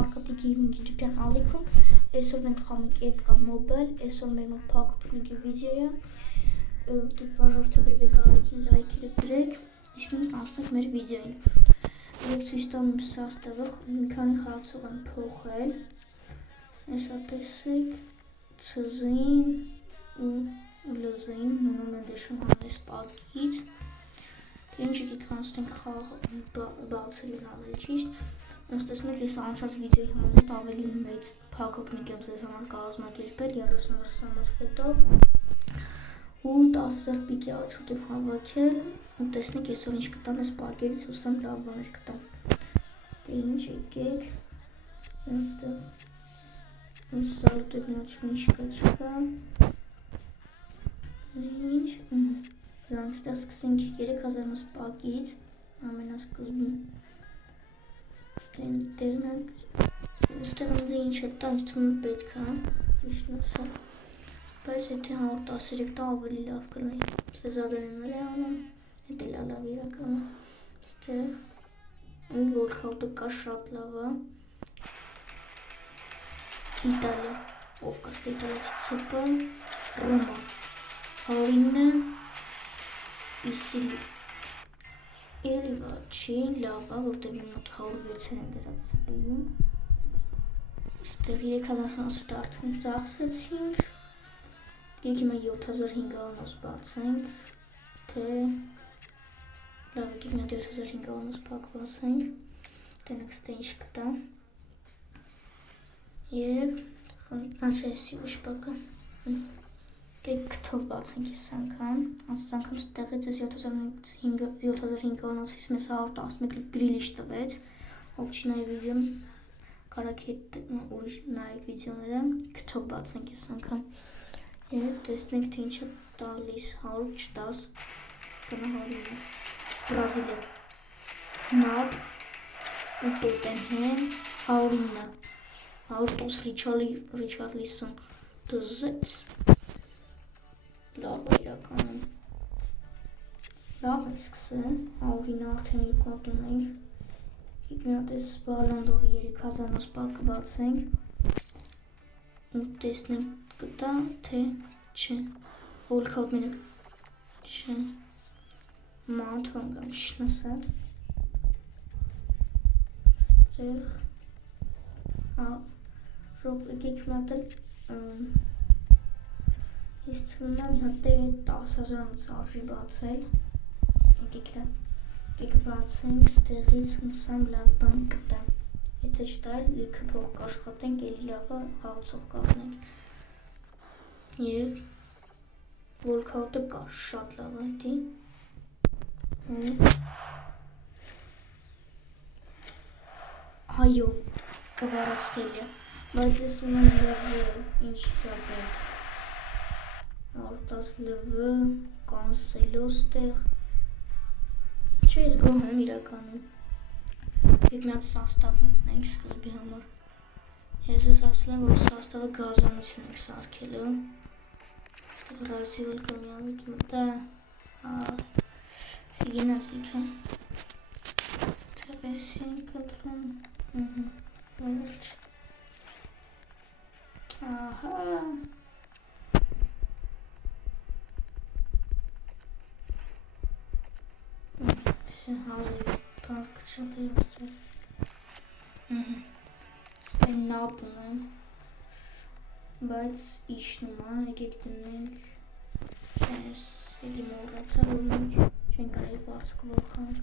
Arkady Gaming YouTube ալիքում, այսօր մենք խաղում ենք FK Mobile, այսօր մեր մոտ փակուպնիկի վիդեո է, դուք բաժանորդագրվեք ալիքին, լայքերը դրեք, իսկ մենք անցնենք մեր վիդեոին։ Եք ցույց տամ սա ստեղը մի քանի խաղացող են փոխել, այսա տեսեք, CZ-ին ու LZ-ին նոնում են դրշում հանես պակից, ինչ եկեք անցնենք խաղ բացելին ավելի ճիշտ, ոնց տեսնեք ես անցած վիդեոյի համեմատ ավելի մեծ փակուպնիկ եմ ձեզ համար կազմակերպել 30 սամասխետով ու 10,000 պիկի աչուտ եմ հավաքել ու տեսնեք այսօր ինչ կտամ ես պակերից հուսամ լավ բաներ կտամ։ Դե ինչ եկեք այնստեղ սալուտები աչում ինչ կա չկա ինչ դրանք ստեղ սկսենք 3000 պակից ամենասկզբում ստեղ ինձ ինչ է տա ինձ թվում է պետք է ճիշտն ասած բայց եթե 113 տա ավելի լավ կլինի ստեզադենն է անում հետ էլ լավ իրականում ստեղ ու վոլքաուտը կա շատ լավ է Իտալիա ով կա ստե իտալացի ցպը Ռոմա 109 Իսիլի Էլի վաչի լավ է որտեղ մոտ 106 են դրած սպեյում ստեղ 3000 արդեն ծախսեցինք եկեք հիմա 7500 բացենք թե լավ եկեք նա 7500 պակ բացենք տենեք ստե ինչ կտա և անչեսի ուշ պակը եկեք կթով բացենք ես անգամ անցած անգամ ստեղից ես 7500-ից մեզ 111 գրիլիշ տվեց ով չի նայ վիդեոն կարաք հետ ուրիշ նայեք վիդեոները կթով բացենք ես անգամ և տեսնենք թե ինչ է տալիս 100 չտաս կնա 100 Բրազիլիա նապ ու տոտենհեմ 109 110 Ռիչարլիսոն դզեց լավ է իրականում լավ է սկսել 109 արդեն երկու ունենք եք մի հատ ես բալոնդորի 3000 պակը բացենք ու տեսնենք կտա թե չէ վոլքաուտ մենակ չէ մանթոն կամ ճիշտն ասած ստեղ ժող եկեք մի հատ էլ Ես թվում է մի հատ է 10,000-ից արժի բացել եկեք բացենք ստեղից հուսամ լավ բան կտա եթե չտա էլ լիքը փող կաշխատենք էլի լավը խաղացող կաղնենք և վոլքաուտը կա շատ լավ է դի այո կվարացվել է բայց ես ունեմ լավ ինչ սա պետ Արտաս լվը, կանսելով ստեղ Չէ ես գոհ եմ իրականում Եք մի հատ սաստավ մտնենք սկզբի համար Ես ես ասել եմ, որ սաստավը գազանություն եք սարքելու Ստեղ ռազիվել կամյամիտ մտա Սիգենաս իքեմ Ստեղ ես ենք ընտրում Ահա Հազիվ պարկ շատ է յոստվես Ստե նապ ունեմ Բայց իշնում է, եկեք դնենք Չես էլի մորացա, որ մենք չեն կարելի պարցուկ ողանք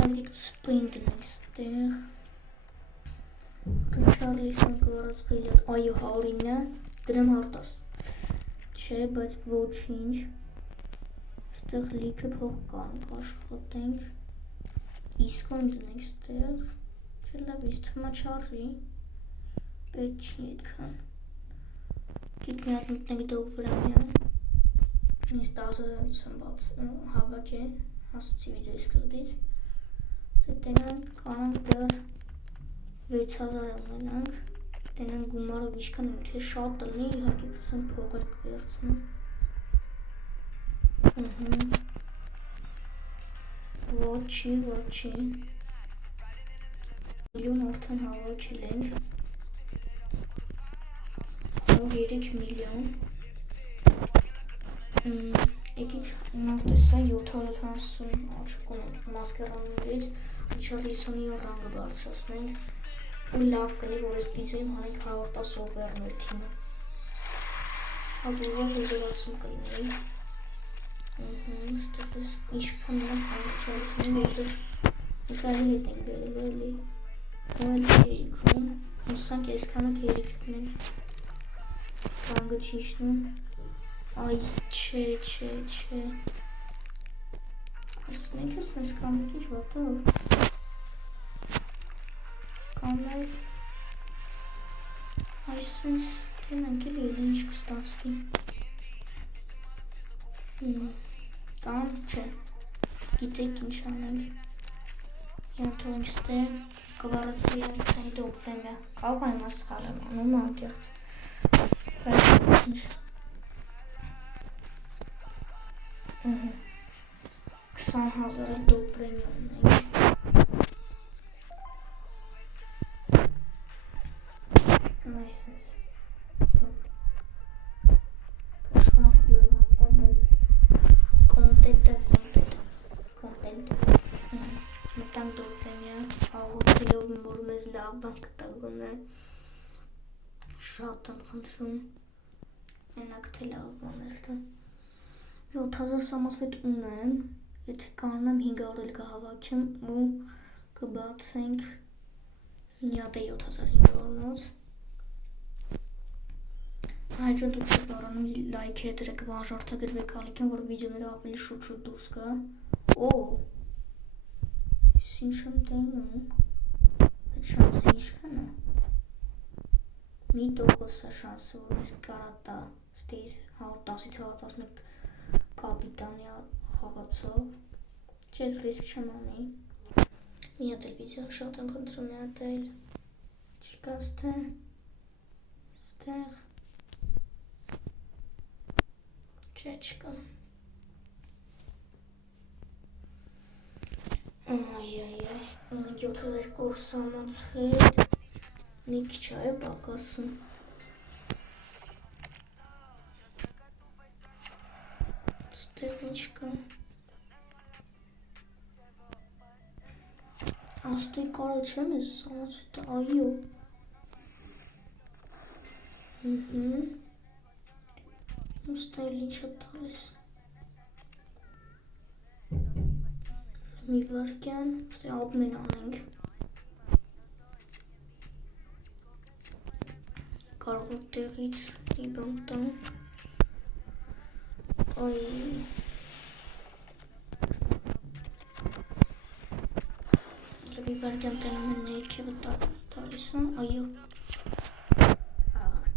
Եկեք ծպին դնենք ստեղ Ռիչարլիսոն կվարացվել է, այո 109, դրեմ 110 Չէ, բայց ոչինչ Ստեղ լիքը փող կանք աշխատենք իսկոն դնենք ստեղ չէ լավ ես թվում է չարժի պետք չի այդքան եկեք մի հատ մտնենք դող վրանյան ես 10,000 հավաք է հասցի վիդեոյի սկզբից տենանք կանանք դեռ 6000 ունենանք տենանք գումարով իշքան թե շատ տնի իհարկե կցեն փողեր կվերցնեմ Ոչի միլիոն արդեն հավաքել ենք, 3 միլիոն, եկիք նոր տեսա 770 աչք ունենք մասկերաններից, Չարլիսոնի ռանգը բարձրացնենք ու լավ կլի, որ այս վիդեոյում հանենք 110 օվերներ թիմը, շատ ուժեղ հեզորացում կլինի, ստեղես ինչքան ունենք Չարլիսոնի որտեղ նկարի հետ ենք բերել էլի, ու էլ կերիքում, ուսանք այսքանը կերիք կնենք, ռանգը չի իշնում, այ չէ, մենք ես ես կամեք ինչ վատով, կամեք, այսինց թեմենք էլ էլ ինչ կստացվի, կամ չէ, գիտեք ինչ անենք, թողենք ստեղ, կվարացվի յարիցանի դոք վրեմյա, կաղ այն մաս խալեմ, անում անկեղծ, ինչ, 20,000 էլ դոք վրեմյա ունենք, այսինց, պաշկանք յոր հաստատ բայց, կոնտենտը, մտանք դոք վրեմյա, աղոտելով որ մեզ լավ բան կտագում է, շատ եմ խնդրում, մենակ թե լավ բաներ դա, 7000 սամասվետ ունեմ, եթե կանեմ 500 էլ կհավաքեմ ու կբացենք մի հատ է 7500-նոց, հայջոն դուք շատ նորանում լայքեր դրեք վանժորդագրվեք ալիքեն, որ վիդեոները ավելի շուտ դուրս գա, ինչ եմ տենում, այդ շանսի ինչքան է, մի տոկոս է շանսը, որ մեզ կարա տա, ստեյր 110-111 կապիտանյա խաղացող, չես ռիսկ չեմ անի, մի հատ էլ վիդեո շատ եմ խնդրում մի հատ էլ, չկա ստեղ, չէ չկա, ունենք 7200 սամացվետ, մի քիչ է պակասում, ստեղ ինչ կա, աստի կարա չեմ ես սամացվետը, այո, ստեղ ինչ է տալիս, մի վարկյան, ստեղ ապմեն անենք, կարող ու տեղից մի բան տան, մի վարկյան տենում են ներքևը տալիս է, այո,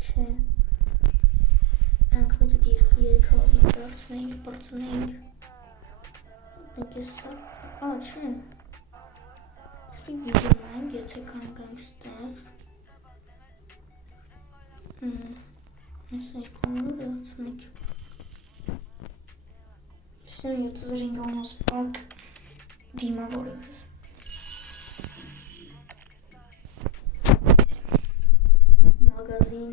չէ, նրանք մեծ էտ 300 բարձնենք, նկես սա, չէ, սպի վիդեո նայենք, եթե կանք ենք ստեղ, ես այկոնը վերցնենք, 7500 սպակ դիմավոր ինքս, մագազին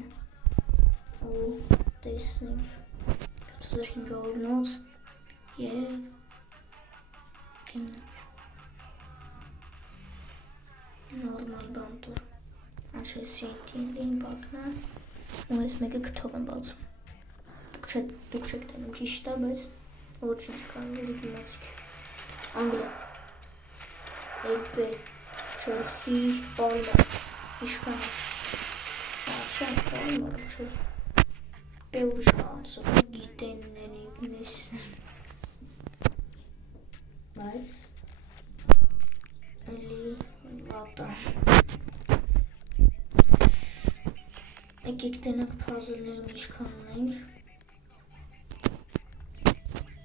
ու տեսնենք 7500-նոց և նորմալ բանտոր, անչե սենտինգին բակնա ու ես մեկը կթով եմ բացում, դուք չեք տենում ճիշտ է, բայց ոչինչ կանների դիմացիք, անգլա, LP, Chelsea, Palmer, իշկան, չեմ Palmer, չէ, բեուրիշ անցով, գիտենների նես, բայց, էլի վատա, եկեք տենակ պազլներում ինչքան ունենք,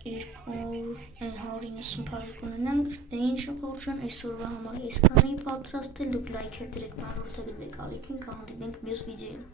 190 պազլ կունենանք, դե ինչ խորժան, այսօրվա համար այսքան էի պատրաստել, դուք լայքեր դրեք, մանրորդագրվեք ալիքին, կհանդիպենք մյուս վիդեոյում։